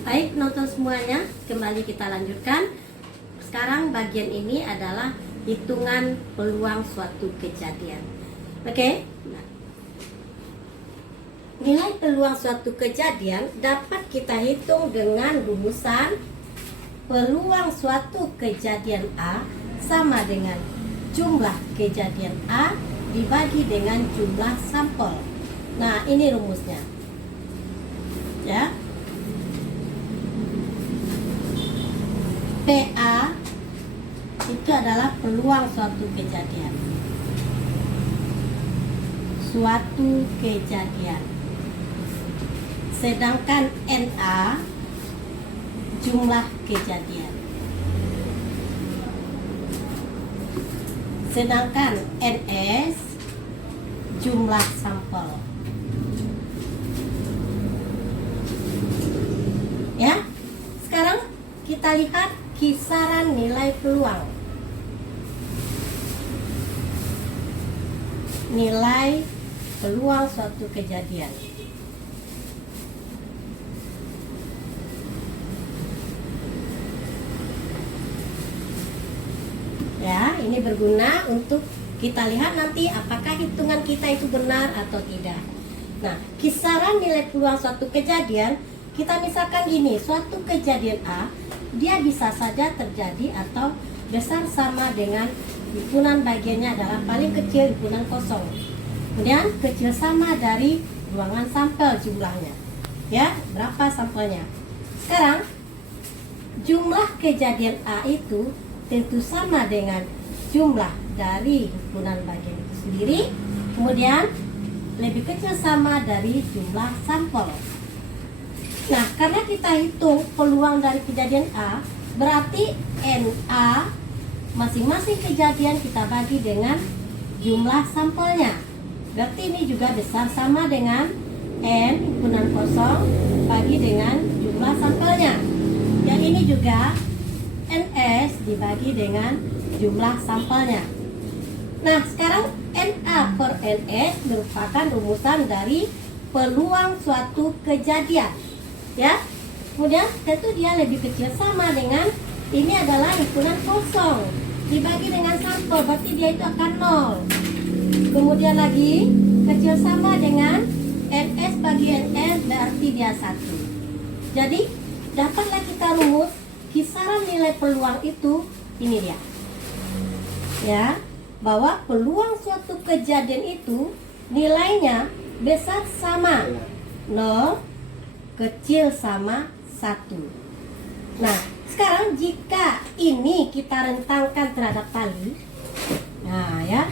Baik penonton semuanya, kembali kita lanjutkan. Sekarang bagian ini adalah hitungan peluang suatu kejadian. Oke? Nah, nilai peluang suatu kejadian dapat kita hitung dengan rumusan peluang suatu kejadian A sama dengan jumlah kejadian A dibagi dengan jumlah sampel. Nah, ini rumusnya. Ya. PA itu adalah peluang suatu kejadian. Suatu kejadian. Sedangkan NA jumlah kejadian. Sedangkan NS jumlah sampel. Ya. Sekarang kita lihat kisaran nilai peluang. Nilai peluang suatu kejadian. Ya, ini berguna untuk kita lihat nanti apakah hitungan kita itu benar atau tidak. Nah, kisaran nilai peluang suatu kejadian, kita misalkan gini, suatu kejadian A, dia bisa saja terjadi atau besar sama dengan himpunan bagiannya adalah paling kecil himpunan kosong. Kemudian kecil sama dari ruangan sampel jumlahnya. Ya, berapa sampelnya? Sekarang jumlah kejadian A itu tentu sama dengan jumlah dari himpunan bagian itu sendiri. Kemudian lebih kecil sama dari jumlah sampel. Nah, karena kita hitung peluang dari kejadian A, berarti NA masing-masing kejadian kita bagi dengan jumlah sampelnya. Berarti ini juga besar sama dengan N himpunan kosong bagi dengan jumlah sampelnya. Yang ini juga NS dibagi dengan jumlah sampelnya. Nah, sekarang NA per NS merupakan rumusan dari peluang suatu kejadian. Ya, kemudian tentu dia lebih kecil sama dengan ini adalah himpunan kosong dibagi dengan sampel, berarti dia itu akan 0. Kemudian lagi kecil sama dengan NS bagi NS, berarti dia 1. Jadi dapatlah kita rumus kisaran nilai peluang itu, ini dia. Ya, bahwa peluang suatu kejadian itu nilainya besar sama 0, kecil sama 1. Nah, sekarang jika ini kita rentangkan terhadap tali, nah ya,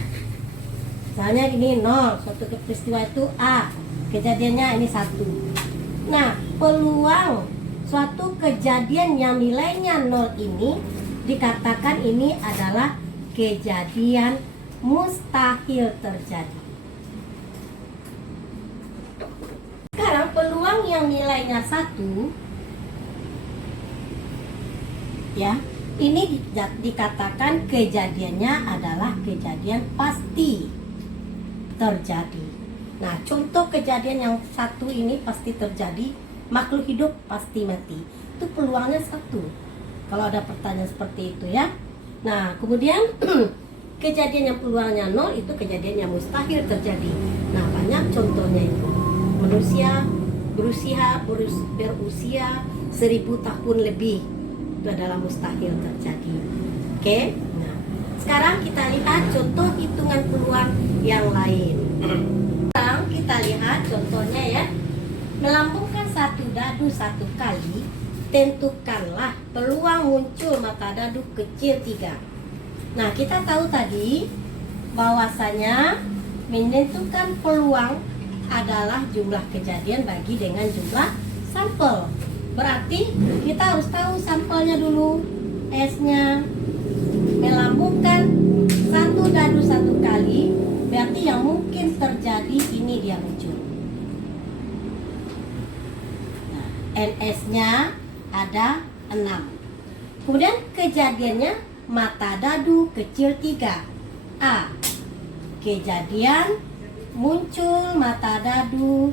misalnya ini 0, suatu peristiwa itu A, kejadiannya ini 1. Nah, peluang suatu kejadian yang nilainya 0 ini dikatakan ini adalah kejadian mustahil terjadi. Sekarang peluang yang nilainya 1, ya, ini dikatakan kejadiannya adalah kejadian pasti terjadi. Nah, contoh kejadian yang 1 ini pasti terjadi, makhluk hidup pasti mati. Itu peluangnya 1. Kalau ada pertanyaan seperti itu ya. Nah, kemudian kejadian yang peluangnya 0 itu kejadian yang mustahil terjadi. Nah, banyak contohnya itu. Manusia berusia 1000 tahun lebih, itu adalah mustahil terjadi. Oke? Nah, sekarang kita lihat contoh hitungan peluang yang lain. Sekarang kita lihat contohnya ya. Melambungkan satu dadu 1 kali, tentukanlah peluang muncul mata dadu kecil 3. Nah, kita tahu tadi bahwasanya menentukan peluang adalah jumlah kejadian bagi dengan jumlah sampel. Berarti kita harus tahu sampelnya dulu, S-nya. Melambungkan satu dadu 1 kali, berarti yang mungkin terjadi ini dia muncul. Nah, NS-nya ada 6. Kemudian kejadiannya mata dadu kecil 3. A. Kejadian muncul mata dadu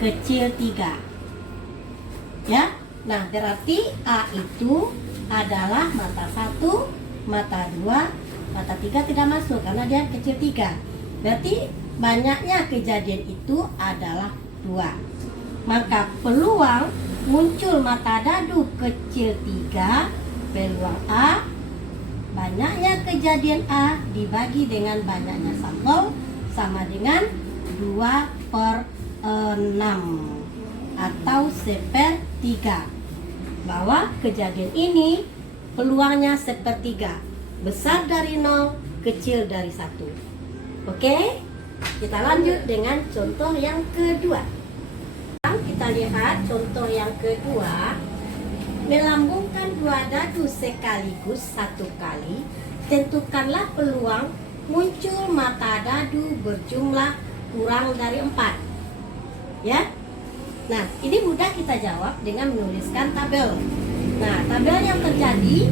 kecil 3. Ya. Nah, berarti A itu adalah mata 1, mata 2, mata 3 tidak masuk karena dia kecil 3. Berarti banyaknya kejadian itu adalah 2. Maka peluang muncul mata dadu kecil 3, peluang A, banyaknya kejadian A dibagi dengan banyaknya sampel sama dengan 2/6 atau 1/3. Bahwa kejadian ini peluangnya 1/3, besar dari 0, kecil dari 1. Oke, kita lanjut dengan contoh yang kedua. Kita lihat contoh yang kedua. Melambungkan 2 dadu sekaligus 1 kali, tentukanlah peluang muncul mata dadu berjumlah kurang dari 4. Ya. Nah, ini mudah kita jawab dengan menuliskan tabel. Nah, tabel yang terjadi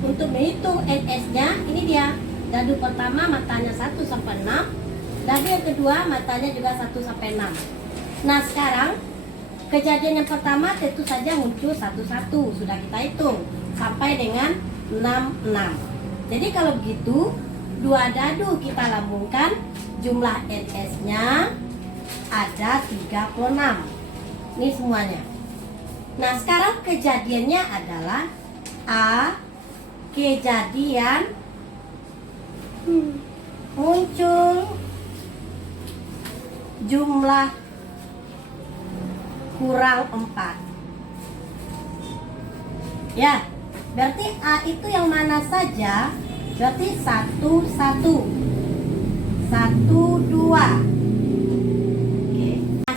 untuk menghitung NS-nya, ini dia. Dadu pertama matanya 1 sampai 6. Dadu yang kedua matanya juga 1 sampai 6. Nah, sekarang kejadian yang pertama tentu saja muncul 1-1. Sudah kita hitung sampai dengan 6-6. Jadi kalau begitu, 2 dadu kita lambungkan, jumlah NS-nya ada 36. Ini semuanya. Nah, sekarang kejadiannya adalah A, kejadian muncul jumlah kurang 4. Ya, berarti A itu yang mana saja? Berarti 1-1, 1-2.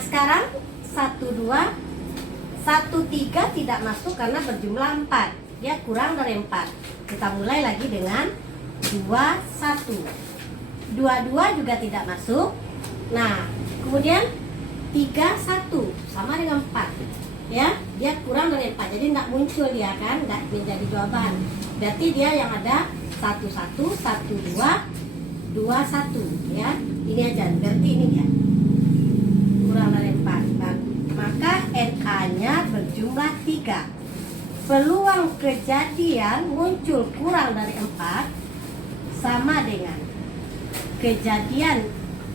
Sekarang 1-2, 1-3 tidak masuk karena berjumlah 4. Dia kurang dari 4. Kita mulai lagi dengan 2-1. 2-2 juga tidak masuk. Nah, kemudian 3-1 sama dengan 4. Ya, dia kurang dari 4. Jadi tidak muncul dia kan, tidak menjadi jawaban. Berarti dia yang ada 1-1, 1-2, 2-1. Ya, ini aja. Berarti ini dia. Kurang dari 4. Maka NA-nya berjumlah 3. Peluang kejadian muncul kurang dari 4 sama dengan kejadian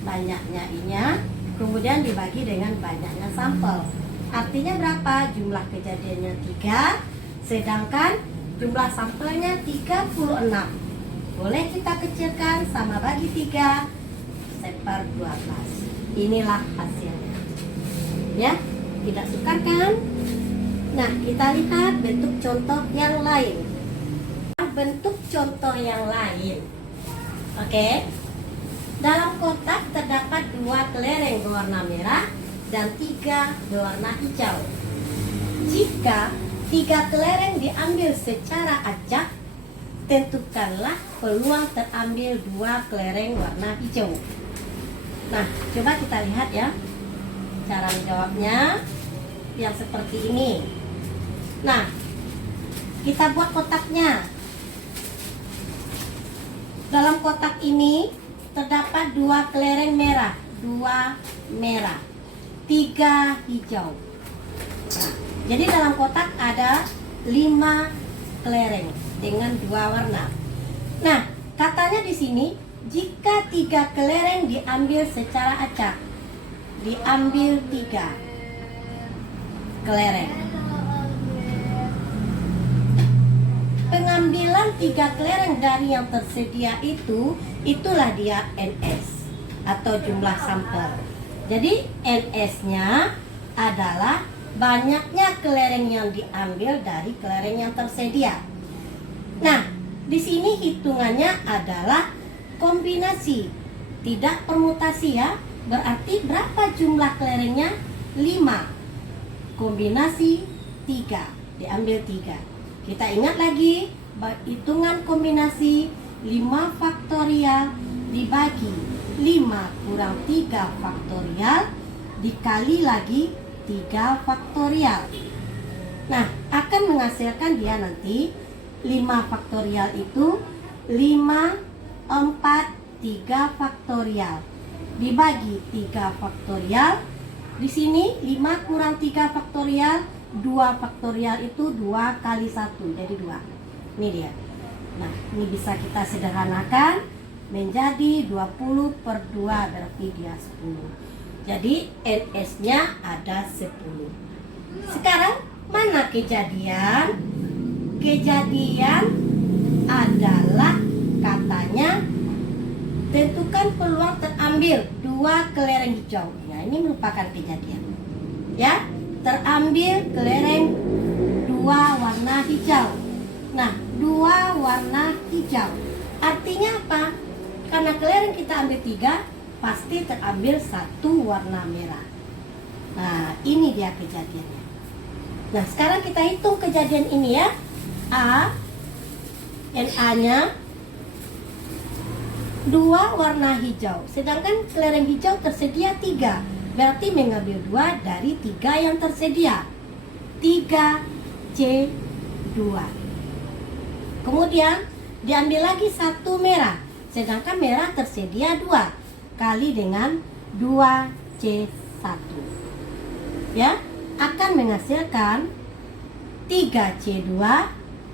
banyaknya inya, kemudian dibagi dengan banyaknya sampel. Artinya berapa? Jumlah kejadiannya 3, sedangkan jumlah sampelnya 36. Boleh kita kecilkan sama bagi 3, 1/12. Inilah hasilnya. Ya, tidak sukar kan? Nah, kita lihat bentuk contoh yang lain. Bentuk contoh yang lain. Oke. Dalam kotak terdapat 2 kelereng berwarna merah dan 3 berwarna hijau. Jika 3 kelereng diambil secara acak, tentukanlah peluang terambil 2 kelereng warna hijau. Nah, coba kita lihat ya. Cara menjawabnya yang seperti ini. Nah, kita buat kotaknya. Dalam kotak ini terdapat 2 kelereng merah, 2 merah, 3 hijau. Nah, jadi dalam kotak ada 5 kelereng dengan 2 warna. Nah, katanya di sini jika 3 kelereng diambil secara acak, diambil 3 kelereng. Pengambilan 3 kelereng dari yang tersedia itulah dia NS atau jumlah sampel. Jadi NS-nya adalah banyaknya kelereng yang diambil dari kelereng yang tersedia. Nah, di sini hitungannya adalah kombinasi, tidak permutasi ya. Berarti berapa jumlah kelerengnya? 5. Kombinasi 3, diambil 3. Kita ingat lagi, hitungan kombinasi 5 faktorial dibagi 5 kurang 3 faktorial dikali lagi 3 faktorial. Nah, akan menghasilkan dia nanti 5 faktorial itu 5, 4, 3 faktorial dibagi 3 faktorial Di sini 5 kurang 3 faktorial, 2 faktorial itu 2 kali 1, jadi 2. Ini dia. Nah, ini bisa kita sederhanakan menjadi 20 per 2, berarti dia 10. Jadi NS-nya ada 10. Sekarang mana kejadian? Kejadian adalah katanya tentukan peluang terambil 2 kelereng hijau. Nah, ini merupakan kejadian. Ya, terambil kelereng 2 warna hijau. Nah, 2 warna hijau. Artinya apa? Karena kelereng kita ambil 3, pasti terambil 1 warna merah. Nah, ini dia kejadiannya. Nah, sekarang kita hitung kejadian ini ya. A, NA-nya 2 warna hijau, sedangkan kelereng hijau tersedia 3, berarti mengambil 2 dari 3 yang tersedia, 3C2. Kemudian diambil lagi 1 merah, sedangkan merah tersedia 2, kali dengan 2C1, ya, akan menghasilkan 3C2,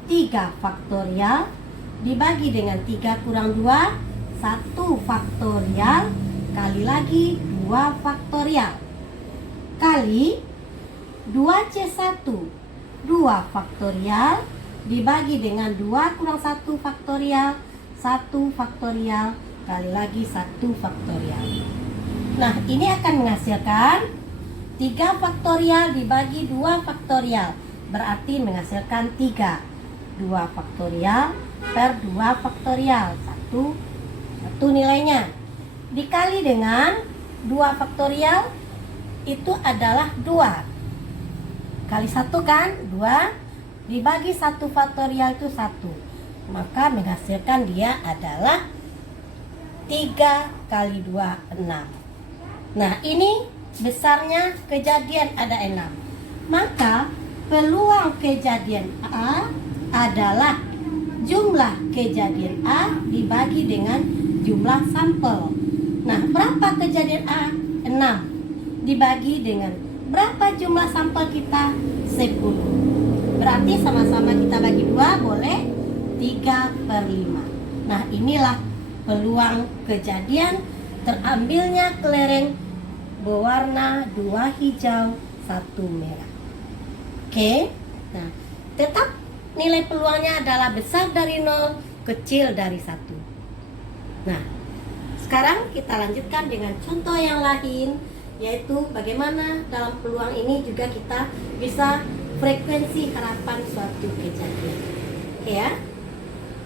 3 faktorial dibagi dengan 3 kurang 2, 1 faktorial kali lagi 2 faktorial kali 2C1, 2 faktorial dibagi dengan 2 kurang 1 faktorial, 1 faktorial kali lagi 1 faktorial. Nah, ini akan menghasilkan 3 faktorial dibagi 2 faktorial, berarti menghasilkan 3. 2 faktorial per 2 faktorial, 1 nilainya, dikali dengan 2 faktorial itu adalah 2 kali 1 kan, 2 dibagi 1 faktorial itu 1, maka menghasilkan dia adalah 3 kali 2, 6. Nah, ini besarnya kejadian ada 6, maka peluang kejadian A adalah jumlah kejadian A dibagi dengan jumlah sampel. Nah, berapa kejadian A? 6 dibagi dengan berapa jumlah sampel kita? 10. Berarti sama-sama kita bagi 2, boleh 3/5. Nah, inilah peluang kejadian terambilnya kelereng berwarna 2 hijau 1 merah. Oke. Nah, tetap nilai peluangnya adalah besar dari 0, kecil dari 1. Nah, sekarang kita lanjutkan dengan contoh yang lain, yaitu bagaimana dalam peluang ini juga kita bisa frekuensi harapan suatu kejadian. Oke ya.